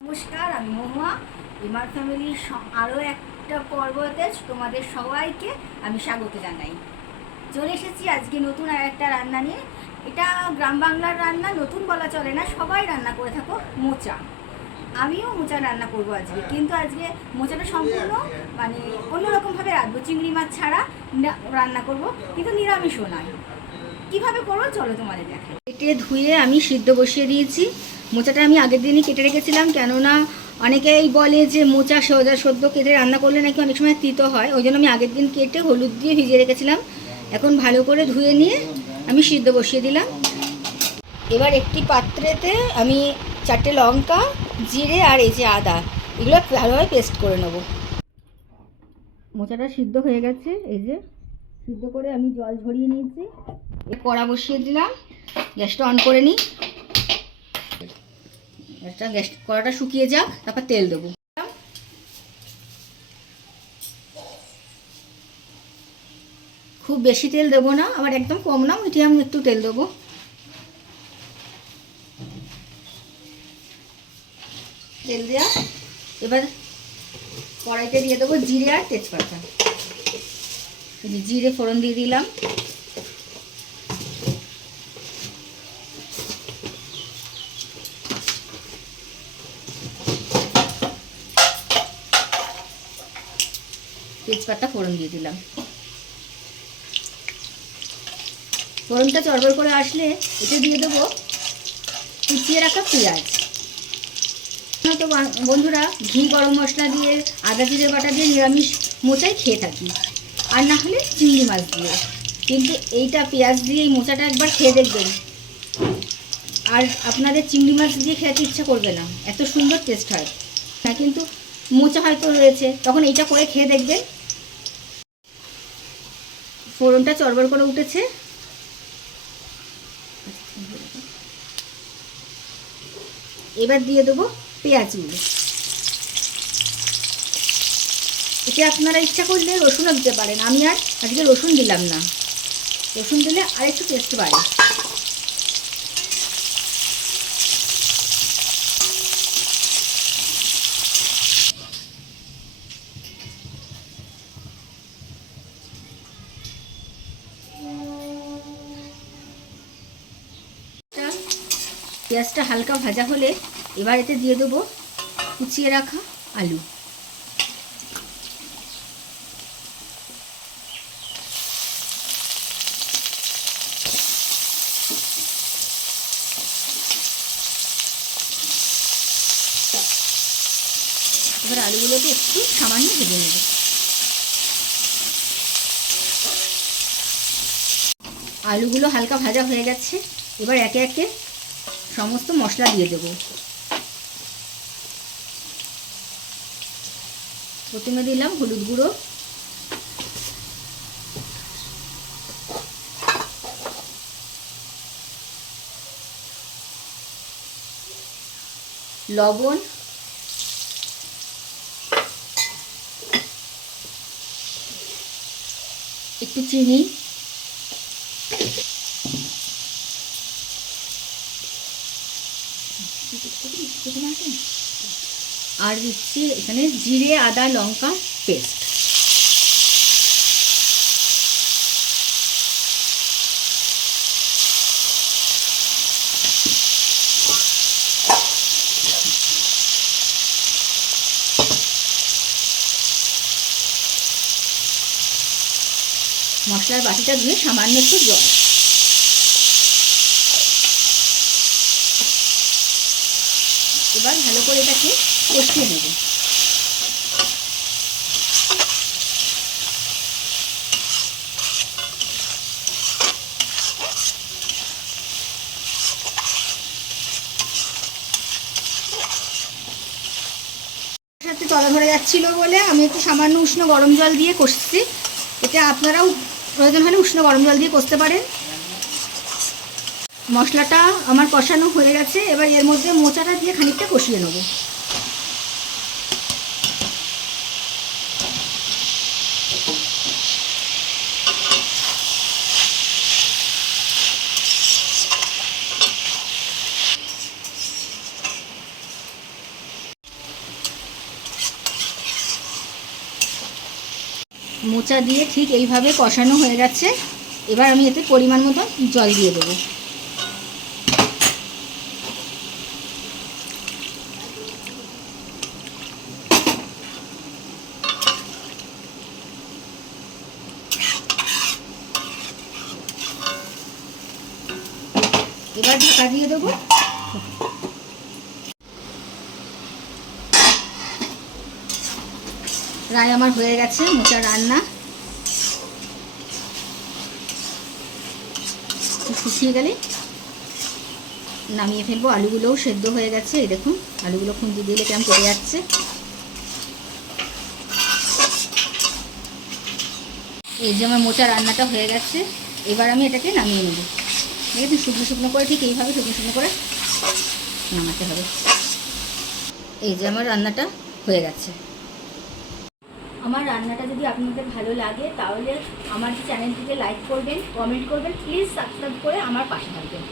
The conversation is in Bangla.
নমস্কার, আমি মহুয়া। এমআর ফ্যামিলির আরও একটা পর্বতে তোমাদের সবাইকে আমি স্বাগত জানাই। চলে এসেছি আজকে নতুন আর একটা রান্না নিয়ে। এটা গ্রাম বাংলার রান্না, নতুন বলা চলে না, সবাই রান্না করে থাকো মোচা। আমিও মোচা রান্না করবো আজকে, কিন্তু আজকে মোচাটা সম্পূর্ণ মানে অন্যরকমভাবে রাখবো, চিংড়ি মাছ ছাড়া রান্না করব, কিন্তু নিরামিষও নয়। কীভাবে করবো চলো তোমাদের দেখাই। কেটে ধুয়ে আমি সিদ্ধ বসিয়ে দিয়েছি। মোচাটা আমি আগের দিনই কেটে রেখেছিলাম, কেননা অনেকেই বলে যে মোচা সদ্য কেটে রান্না করলে নাকি অনেক সময় তিতো হয়, ওই জন্য আমি আগের দিন কেটে হলুদ দিয়ে ভিজিয়ে রেখেছিলাম। এখন ভালো করে ধুয়ে নিয়ে আমি সিদ্ধ বসিয়ে দিলাম। এবার একটি পাত্রেতে আমি 4টে লঙ্কা, জিরে আর এই যে আদা, এগুলো ভালোভাবে পেস্ট করে নেব। মোচাটা সিদ্ধ হয়ে গেছে, এই যে সিদ্ধ করে আমি জল ঝরিয়ে নিয়েছি। কড়া বসিয়ে দিলাম, গ্যাসটা অন করে নিই। কড়াটা শুকিয়ে যাক, তারপর তেল দেবো। খুব বেশি তেল দেবো না, আবার একদম কম না, মিডিয়াম একটু তেল দেবো। তেল দেওয়া, এবার কড়াইতে দিয়ে দেবো জিরে আর তেজপাতা। জিরে ফোড়ন দিয়ে দিলাম। তেজপাতা ফোড়ন দিয়ে দিলাম। ফোড়নটা চড়বড় করে আসলে এতে দিয়ে দেবো কুচিয়ে রাখা পেঁয়াজ। তো বন্ধুরা, ঘি গরম মশলা দিয়ে, আদা জিরে বাটা দিয়ে নিরামিষ মোচাই খেয়ে থাকি, আর না হলে চিংড়ি মাছ দিয়ে। কিন্তু এইটা পেঁয়াজ দিয়ে এই মোচাটা একবার খেয়ে দেখবেন, আর আপনাদের চিংড়ি মাছ দিয়ে খেতে ইচ্ছা করবে না, এত সুন্দর টেস্ট হয় না। কিন্তু মোচা হয়তো রয়েছে, তখন এইটা করে খেয়ে দেখবেন। ফোড়নটা চড়বড় করে উঠেছে, এবার দিয়ে দেবো পেঁয়াজগুলো। এতে আপনারা ইচ্ছা করলে রসুনও দিতে পারেন, আমি আর আজকে রসুন দিলাম না। রসুন দিলে আরেকটু টেস্ট বাড়ে। পেঁয়াজটা হালকা ভাজা হলে এবার এতে দিয়ে দেবো কুচিয়ে রাখা আলু। এবার আলুগুলোকে একটু সামান্য ভেজে নেব। আলুগুলো হালকা ভাজা হয়ে গেছে, এবার একে একে সমস্ত মশলা দিয়ে দেব। প্রথমে দিলাম হলুদ গুঁড়ো, লবণ, একটু চিনি, আর দিচ্ছি এখানে জিরে আদা লঙ্কা পেস্ট। মশলার বাটিটা ধুয়ে সামান্য একটু জল। এবার ভালো করে এটাকে কষিয়ে নেব। সাথে তলা ধরে যাচ্ছিল বলে আমি একটু সামান্য উষ্ণ গরম জল দিয়ে কষছি। এটা আপনারাও প্রয়োজন হলে উষ্ণ গরম জল দিয়ে কষতে পারেন। মশলাটা আমার কষানো হয়ে গেছে, এবার এর মধ্যে মোচাটা দিয়ে খানিকটা কষিয়ে নেব। মোচা দিয়ে ঠিক এইভাবে কষানো হয়ে গেছে। এবার আমি এতে পরিমাণ মতো জল দিয়ে দেবো। এবার ঢাকা দিয়ে দেবো। প্রায় আমার হয়ে গেছে মোচার রান্না। শুকিয়ে গেলে নামিয়ে ফেলবো। আলুগুলোও সেদ্ধ হয়ে গেছে, এই দেখুন আলুগুলো খুন্তি দিলে কেমন কেটে যাচ্ছে। এই যে আমার মোচা রান্নাটা হয়ে গেছে। এবার আমি এটাকে নামিয়ে নেব। ঠিক আছে, শুকনো শুকনো করে ঠিক এইভাবে শুকনো শুকনো করে নামাতে হবে। এই যে আমার রান্নাটা হয়ে গেছে। আমার রান্নাটা যদি আপনাদের ভালো লাগে তাহলে আমার চ্যানেলটিকে লাইক করবেন, কমেন্ট করবেন, প্লিজ সাবস্ক্রাইব করে আমার পাশে থাকবেন।